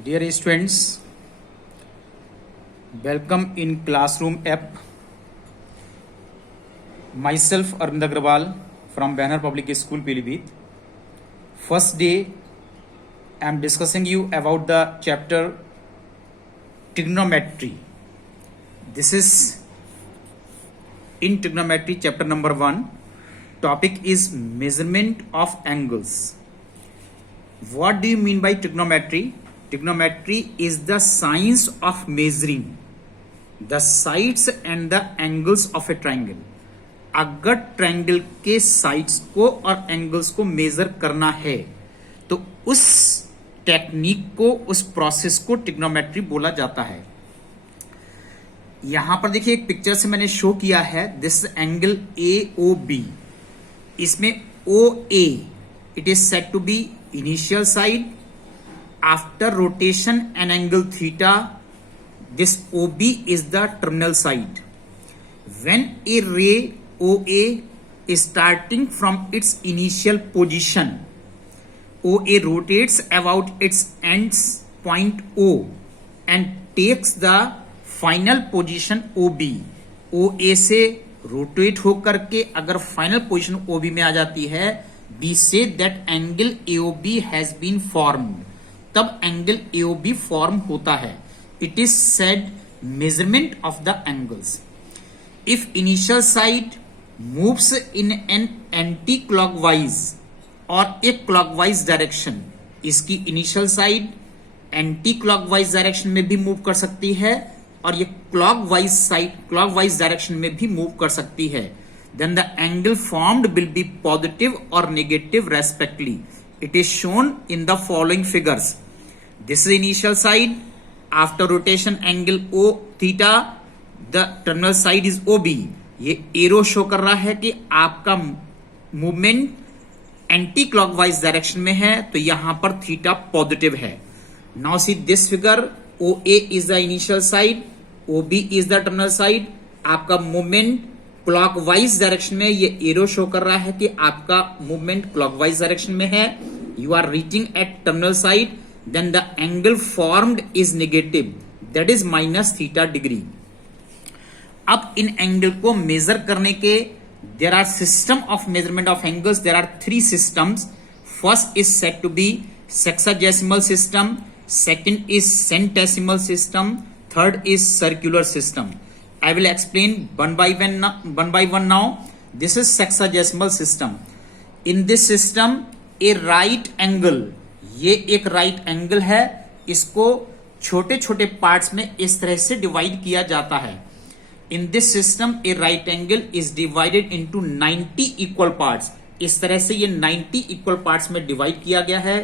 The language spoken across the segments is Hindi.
Dear students, welcome in Classroom app. Myself Arvind Agrawal from Banner Public School, Pilibhit. First day, I am discussing you about the chapter trigonometry. This is in trigonometry chapter number 1. Topic is measurement of angles. What do you mean by trigonometry? Trigonometry is the science of measuring the sides and the angles of a triangle. अगर ट्रायंगल के साइड्स को और एंगल्स को मेजर करना है तो उस टेक्निक को, उस प्रोसेस को ट्रिग्नोमेट्री बोला जाता है। यहां पर देखिए एक पिक्चर से मैंने शो किया है दिस एंगल AOB। इसमें OA it is said to be initial side. After rotation an angle theta, this OB is the terminal side. When a ray OA is starting from its initial position, OA rotates about its ends point O and takes the final position OB. OA से रोटेट होकर के अगर फाइनल पोजीशन OB में आ जाती है, we say that angle AOB has been formed. तब एंगल AOB फॉर्म होता है। It is said measurement of the angles. If initial side moves in an anti-clockwise or a clockwise direction, इसकी initial side anti-clockwise direction में भी मूव कर सकती है और ये clockwise direction में भी मूव कर सकती है, then the angle formed will be positive or negative respectively. It is shown in the following figures. This is initial side. After rotation angle O theta, the terminal side is OB. ये एरो शो कर रहा है कि आपका मूवमेंट एंटी क्लॉकवाइज डायरेक्शन में है, तो यहां पर थीटा पॉजिटिव है। Now see this figure, OA is the initial side, OB is the terminal side. आपका मूवमेंट क्लॉकवाइज डायरेक्शन में, ये एरो शो कर रहा है कि आपका मूवमेंट क्लॉकवाइज डायरेक्शन में है। You are reaching at terminal side, then the angle formed is negative, that is minus theta degree. अब इन एंगल को मेजर करने के there are system of measurement of angles. There are 3 systems. First is said to be sexagesimal system, second is centesimal system, third is circular system. I will explain one by one now. This is sexagesimal system. In this system, a right angle, ये एक राइट एंगल है, इसको छोटे छोटे पार्ट्स में इस तरह से डिवाइड किया जाता है। In this system A right angle is divided into 90 equal parts. इस तरह से ये 90 इक्वल पार्ट्स में डिवाइड किया गया है,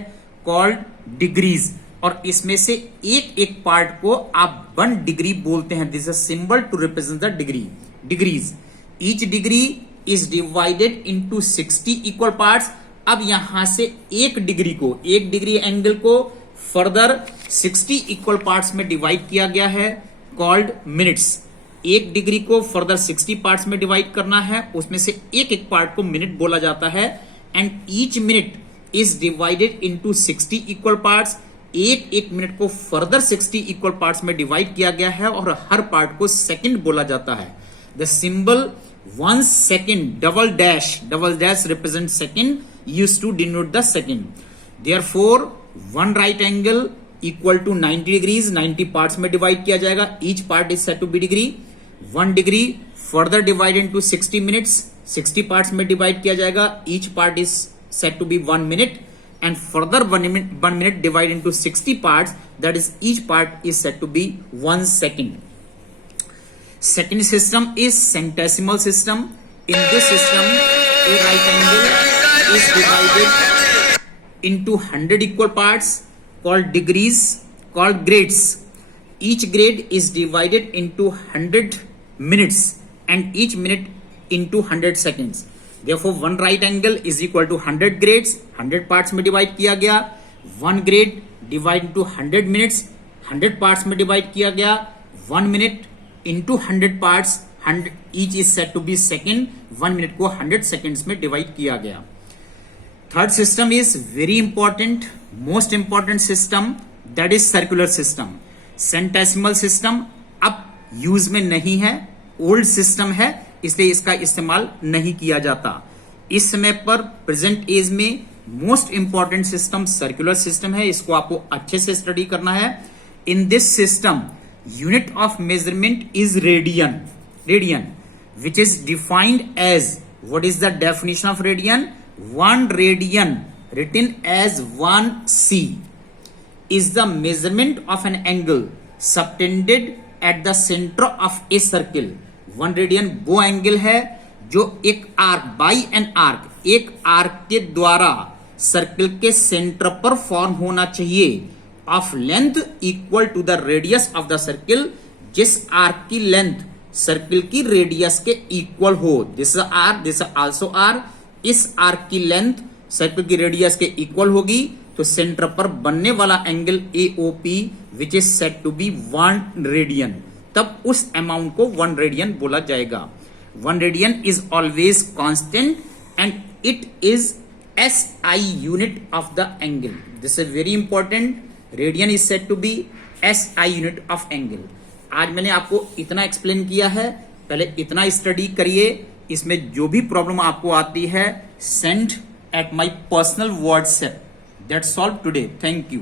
कॉल्ड डिग्रीज। और इसमें से एक एक पार्ट को आप 1 डिग्री बोलते हैं। This is symbol to represent the degree, degrees. Each degree is divided into 60 equal parts. अब यहां से एक डिग्री एंगल को फर्दर 60 इक्वल पार्ट्स में डिवाइड किया गया है, कॉल्ड मिनट्स। एक डिग्री को फर्दर 60 पार्ट्स में डिवाइड करना है, उसमें से एक एक पार्ट को मिनट बोला जाता है। And each minute is divided into 60 equal parts. एक एक मिनट को फर्दर 60 इक्वल पार्ट्स में डिवाइड किया गया है और हर पार्ट को सेकंड बोला जाता है। The symbol 1 second double dash represent second used to denote the second. Therefore, one right angle equal to 90 degrees, 90 parts में divide किया जाएगा. Each part is said to be degree. 1 degree further divided into 60 minutes, 60 parts में divide किया जाएगा. Each part is said to be 1 minute, and further 1 minute divided into 60 parts. That is, each part is said to be 1 second. Second system is centesimal system. In this system, a right angle is divided into 100 equal parts called degrees, called grades. Each grade is divided into 100 minutes and each minute into 100 seconds. Therefore, one right angle is equal to 100 grades. 100 parts में divide किया गया. One grade divide into 100 minutes. 100 parts में divide किया गया. 1 minute into 100 parts. 100 each is said to be second. 1 minute को 100 seconds में divide किया गया. Third system is very important, most important system, that is circular system. Centesimal system अब यूज में नहीं है, ओल्ड सिस्टम है, इसलिए इसका इस्तेमाल नहीं किया जाता। इस समय पर प्रेजेंट एज में most important system circular system है, इसको आपको अच्छे से स्टडी करना है। In this system unit of measurement is radian, radian which is defined as, what is the definition of radian? 1 radian written as 1 c is the measurement of an angle subtended at the center of a circle। 1 radian वो एंगल है जो एक आर्क, बाई एन आर्क, एक आर्क के द्वारा सर्कल के सेंटर पर फॉर्म होना चाहिए, of length equal to the radius of the circle, जिस आर्क की लेंथ सर्किल की रेडियस के इक्वल हो। This r, this also r, इस आर्क की लेंथ सर्किल की रेडियस के इक्वल होगी तो सेंटर पर बनने वाला angle AOP which is set to be 1 radian, तब उस अमाउंट को 1 रेडियन बोला जाएगा। 1 radian is always constant and it is SI unit of the angle. This is very important, radian is set to be SI unit of angle. आज मैंने आपको इतना एक्सप्लेन किया है, पहले इतना स्टडी करिए, इसमें जो भी प्रॉब्लम आपको आती है send at my personal WhatsApp. That's all today, thank you.